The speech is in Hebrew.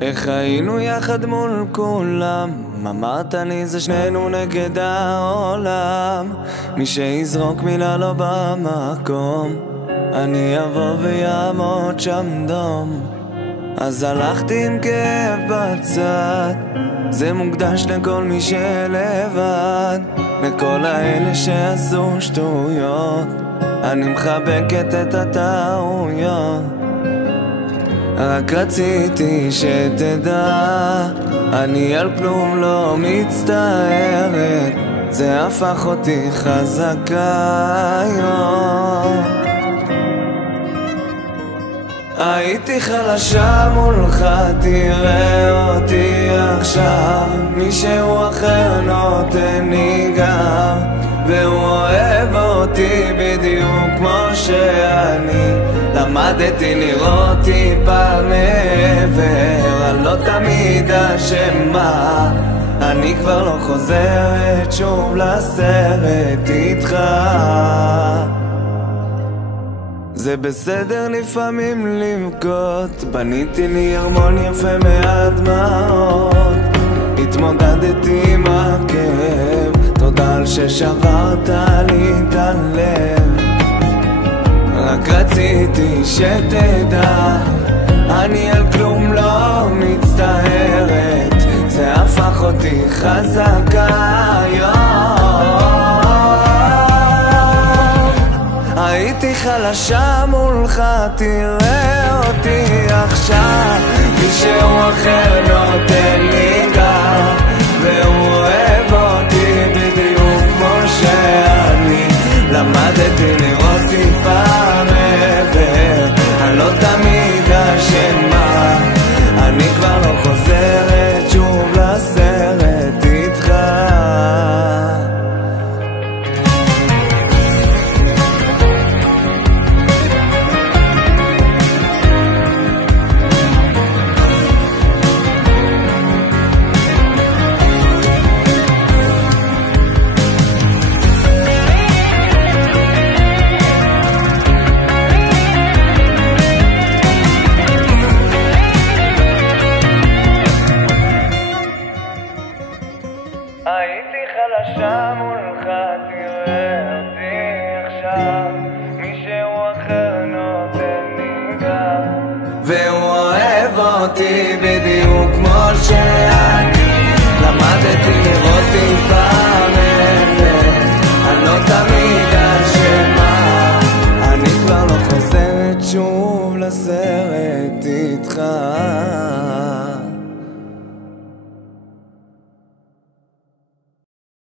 איך היינו יחד מול כולם, אמרת לי זה שנינו נגד העולם. מי שיזרוק מילה לא במקום, אני אבוא ויעמוד שם דום. אז הלכתי עם כאב בצד, זה מוקדש לכל מי שלבד, לכל האלה שעשו שטויות, אני מחבקת את הטעויות. רק רציתי שתדע, אני על כלום לא מצטערת, זה הפך אותי חזקה היום. הייתי חלשה מולך, תראה אותי עכשיו, מישהו אחר נותן לי גב, והוא אוהב אותי בדיוק כמו שאני. למדתי לראות טיפה מעבר, אני לא תמיד אשמה, אני כבר לא חוזרת שוב לסרט איתך. זה בסדר לפעמים לבכות, בניתי לי ארמון יפה מהדמעות, התמודדתי עם הכאב, תודה על ששברת לי את הלב. רק רציתי שתדע, אני על כלום לא מצטערת, זה הפך אותי חזקה היום. הייתי חלשה מולך, תראה אותי עכשיו, מישהו אחר נותן לי גב, והוא אוהב אותי בדיוק כמו שאני. למדתי לראות טיפה מעבר, אני לא תמיד אשמה, אני כבר לא חוזרת שוב לסרט איתך. הייתי חלשה מולך, תראה אותי עכשיו, מישהו אחר נותן לי גב, והוא אוהב אותי בדיוק